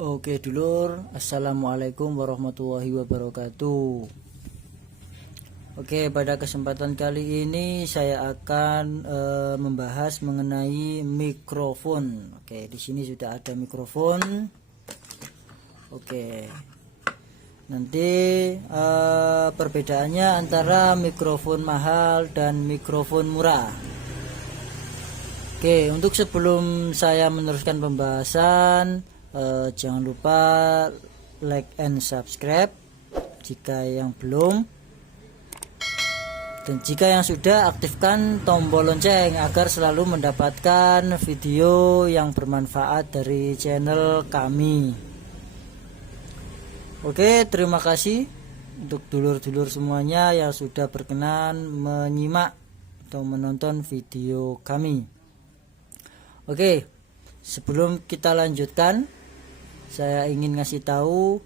Oke dulur, assalamualaikum warahmatullahi wabarakatuh. Oke, pada kesempatan kali ini saya akan membahas mengenai mikrofon. Oke, di sini sudah ada mikrofon. Oke, nanti perbedaannya antara mikrofon mahal dan mikrofon murah. Oke, untuk sebelum saya meneruskan pembahasan, jangan lupa like and subscribe jika yang belum, dan jika yang sudah, aktifkan tombol lonceng agar selalu mendapatkan video yang bermanfaat dari channel kami. Oke, terima kasih untuk dulur-dulur semuanya yang sudah berkenan menyimak atau menonton video kami. Oke, sebelum kita lanjutkan, saya ingin ngasih tahu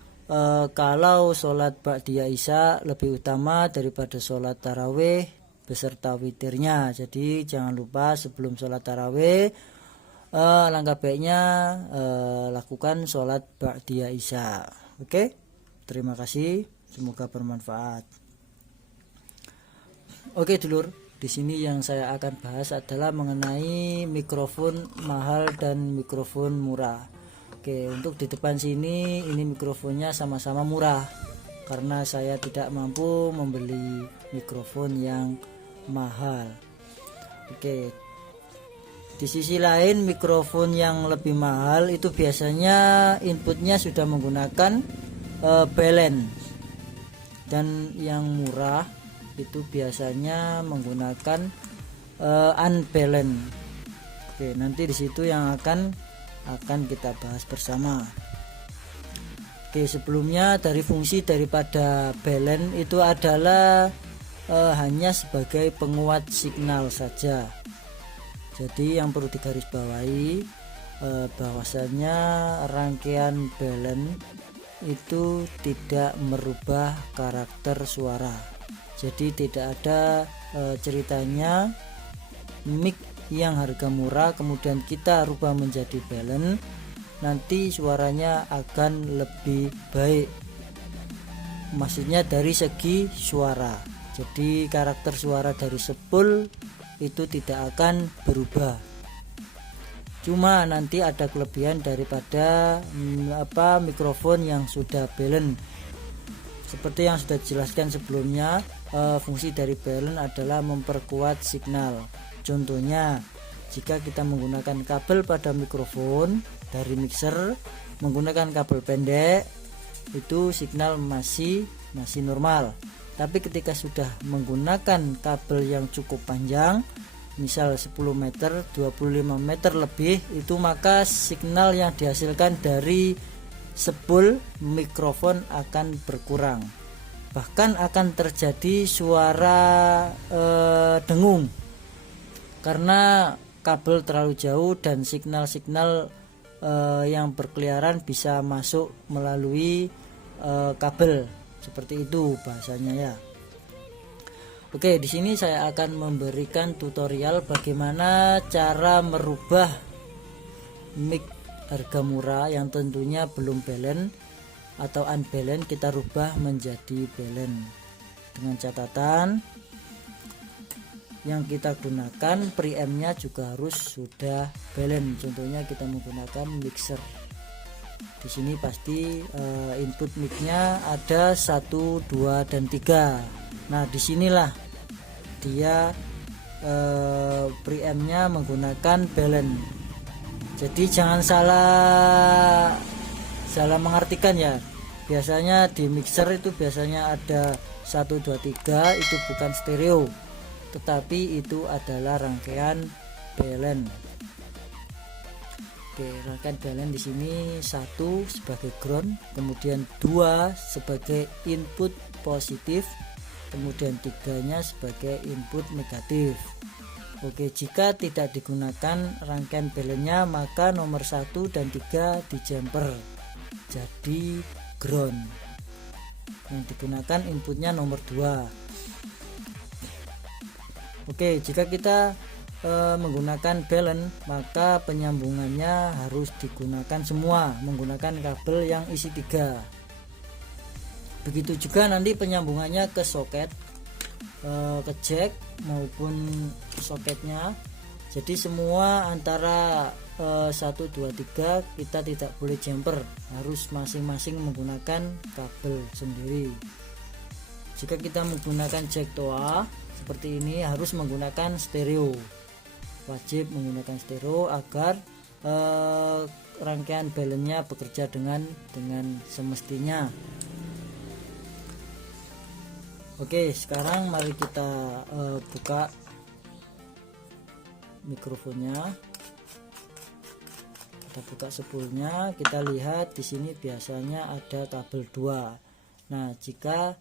kalau sholat ba'diyah isya lebih utama daripada sholat tarawih beserta witirnya. Jadi jangan lupa sebelum sholat tarawih, langkah baiknya lakukan sholat ba'diyah isya. Oke, terima kasih, semoga bermanfaat. Oke dulur, di sini yang saya akan bahas adalah mengenai mikrofon mahal dan mikrofon murah. Oke, untuk di depan sini ini mikrofonnya sama-sama murah karena saya tidak mampu membeli mikrofon yang mahal. Oke, di sisi lain mikrofon yang lebih mahal itu biasanya inputnya sudah menggunakan balance, dan yang murah itu biasanya menggunakan unbalance. Oke, nanti di situ yang akan kita bahas bersama. Oke, sebelumnya dari fungsi daripada balance itu adalah hanya sebagai penguat signal saja. Jadi yang perlu digarisbawahi bahwasanya rangkaian balance itu tidak merubah karakter suara. Jadi tidak ada ceritanya mic yang harga murah kemudian kita rubah menjadi balance, nanti suaranya akan lebih baik. Maksudnya dari segi suara. Jadi karakter suara dari spool itu tidak akan berubah. Cuma nanti ada kelebihan daripada mikrofon yang sudah balance. Seperti yang sudah dijelaskan sebelumnya, fungsi dari balance adalah memperkuat signal. Contohnya, jika kita menggunakan kabel pada mikrofon dari mixer menggunakan kabel pendek, itu signal masih normal. Tapi ketika sudah menggunakan kabel yang cukup panjang, misal 10 meter, 25 meter lebih, itu maka signal yang dihasilkan dari spool mikrofon akan berkurang, bahkan akan terjadi suara dengung karena kabel terlalu jauh dan signal-signal yang berkeliaran bisa masuk melalui kabel. Seperti itu bahasanya ya. Oke, di sini saya akan memberikan tutorial bagaimana cara merubah mic harga murah yang tentunya belum balance atau unbalance, kita rubah menjadi balance. Dengan catatan yang kita gunakan preampnya juga harus sudah balance. Contohnya kita menggunakan mixer. Di sini pasti input micnya ada 1, 2, dan 3. Nah, disinilah dia preampnya menggunakan balance. Jadi jangan salah mengartikan ya. Biasanya di mixer itu biasanya ada 1, 2, 3, itu bukan stereo, tetapi itu adalah rangkaian balance. Oke, rangkaian balance di sini 1 sebagai ground, kemudian 2 sebagai input positif, kemudian 3-nya sebagai input negatif. Oke, jika tidak digunakan rangkaian balance-nya maka nomor 1 dan 3 dijumper jadi ground. Yang digunakan inputnya nomor 2. Oke, jika kita menggunakan balun, maka penyambungannya harus digunakan semua menggunakan kabel yang isi 3. Begitu juga nanti penyambungannya ke soket, ke jack maupun soketnya. Jadi semua antara 1, 2, 3 kita tidak boleh jumper, harus masing-masing menggunakan kabel sendiri. Jika kita menggunakan jack toa seperti ini harus menggunakan stereo, wajib menggunakan stereo agar rangkaian balunnya bekerja dengan semestinya. Oke, sekarang mari kita buka mikrofonnya. Kita buka spoolnya, kita lihat di sini biasanya ada kabel 2. Nah, jika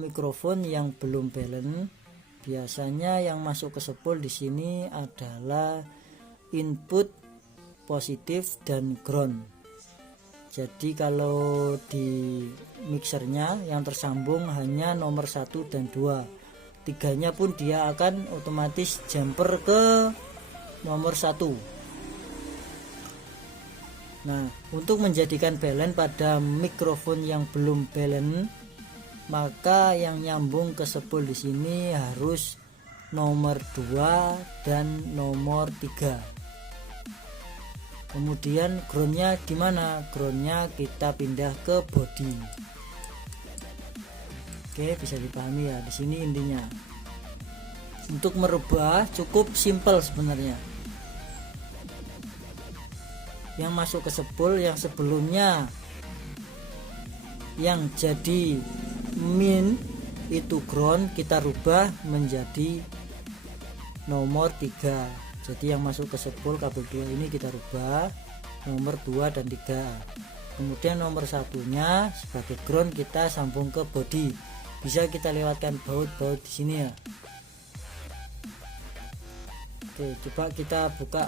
mikrofon yang belum balun, biasanya yang masuk ke spool di sini adalah input positif dan ground. Jadi kalau di mixernya yang tersambung hanya nomor 1 dan 2, 3-nya pun dia akan otomatis jumper ke nomor 1. Nah, untuk menjadikan balun pada mikrofon yang belum balun, maka yang nyambung ke spool di sini harus nomor 2 dan nomor 3. Kemudian groundnya di mana? Groundnya kita pindah ke body. Oke, bisa dipahami ya. Di sini intinya. Untuk merubah cukup simple sebenarnya. Yang masuk ke spool yang sebelumnya yang jadi min itu ground, kita rubah menjadi nomor 3. Jadi yang masuk ke spool kabel 2 ini kita rubah nomor 2 dan 3. Kemudian nomor 1-nya sebagai ground kita sambung ke body. Bisa kita lewatkan baut-baut di sini ya. Oke, coba kita buka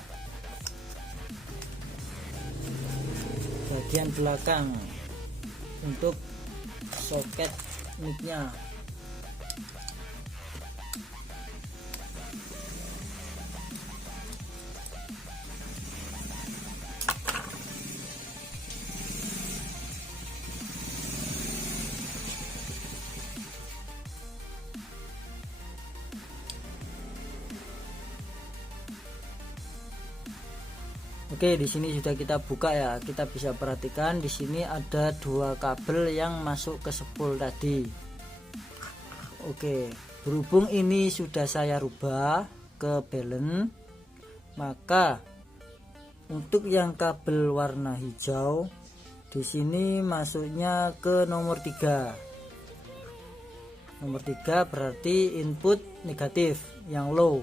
bagian belakang untuk soket mic-nya. Oke, di sini sudah kita buka ya. Kita bisa perhatikan di sini ada 2 kabel yang masuk ke spool tadi. Oke, berhubung ini sudah saya rubah ke balun, maka untuk yang kabel warna hijau di sini masuknya ke nomor 3. Nomor 3 berarti input negatif yang low.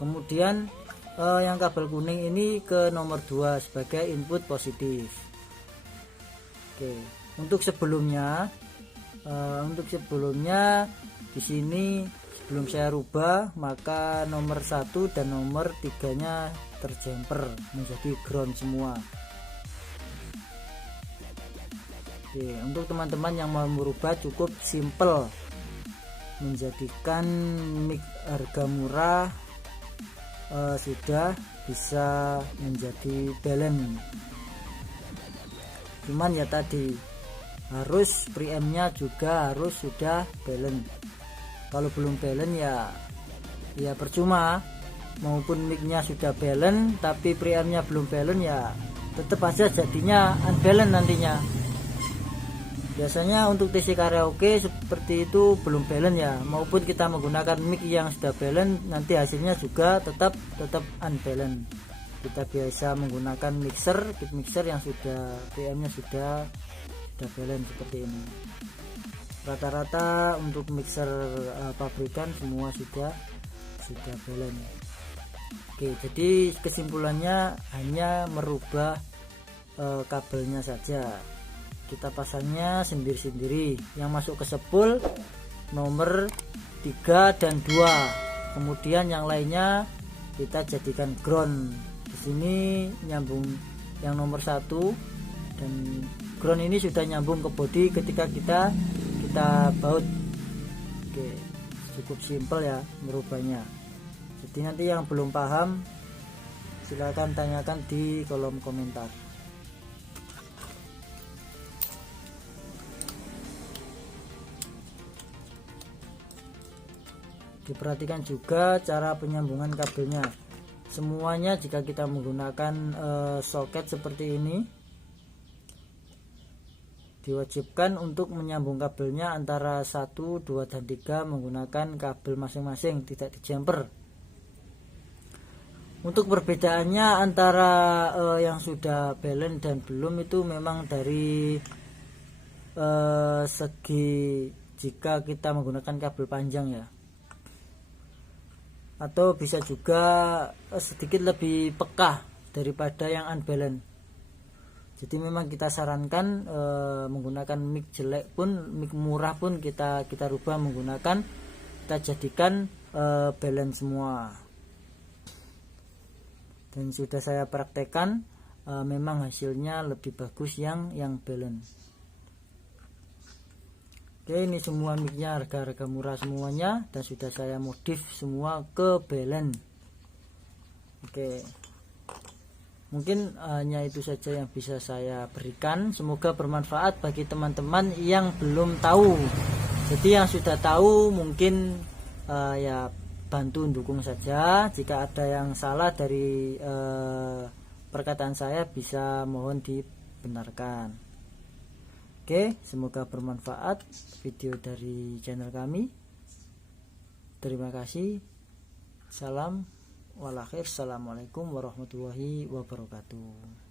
Kemudian yang kabel kuning ini ke nomor 2 sebagai input positif. Oke, untuk sebelumnya di sini sebelum saya rubah maka nomor 1 dan nomor 3-nya terjumper menjadi ground semua. Oke, untuk teman-teman yang mau merubah cukup simple, menjadikan mic harga murah sudah bisa menjadi balun. Cuman ya tadi harus preamp-nya juga harus sudah balun. Kalau belum balun ya percuma, maupun mic-nya sudah balun tapi preamp-nya belum balun ya tetap aja jadinya unbalance nantinya. Biasanya untuk TC karaoke seperti itu belum balance ya, maupun kita menggunakan mic yang sudah balance nanti hasilnya juga tetap unbalance. Kita biasa menggunakan kit mixer yang sudah PM-nya sudah balance seperti ini. Rata-rata untuk mixer pabrikan semua sudah balance. Oke, jadi kesimpulannya hanya merubah kabelnya saja. Kita pasangnya sendiri-sendiri. Yang masuk ke spool nomor 3 dan 2. Kemudian yang lainnya kita jadikan ground. Di sini nyambung yang nomor 1 dan ground ini sudah nyambung ke body ketika kita baut. Oke, cukup simpel ya merubahnya. Jadi nanti yang belum paham silahkan tanyakan di kolom komentar. Diperhatikan juga cara penyambungan kabelnya. Semuanya jika kita menggunakan soket seperti ini, diwajibkan untuk menyambung kabelnya antara 1, 2, dan 3 menggunakan kabel masing-masing, tidak dijamper. Untuk perbedaannya antara yang sudah balance dan belum itu memang dari segi jika kita menggunakan kabel panjang ya, atau bisa juga sedikit lebih peka daripada yang unbalance. Jadi memang kita sarankan menggunakan mic jelek pun, mic murah pun kita rubah menggunakan, kita jadikan balance semua. Dan sudah saya praktekkan, memang hasilnya lebih bagus yang balance. Oke, ini semua micnya harga murah semuanya dan sudah saya modif semua ke balance. Oke, mungkin hanya itu saja yang bisa saya berikan. Semoga bermanfaat bagi teman-teman yang belum tahu. Jadi yang sudah tahu mungkin ya bantu dukung saja. Jika ada yang salah dari perkataan saya bisa mohon dibenarkan. Oke, semoga bermanfaat video dari channel kami. Terima kasih. Salam wal akhir. Assalamualaikum warahmatullahi wabarakatuh.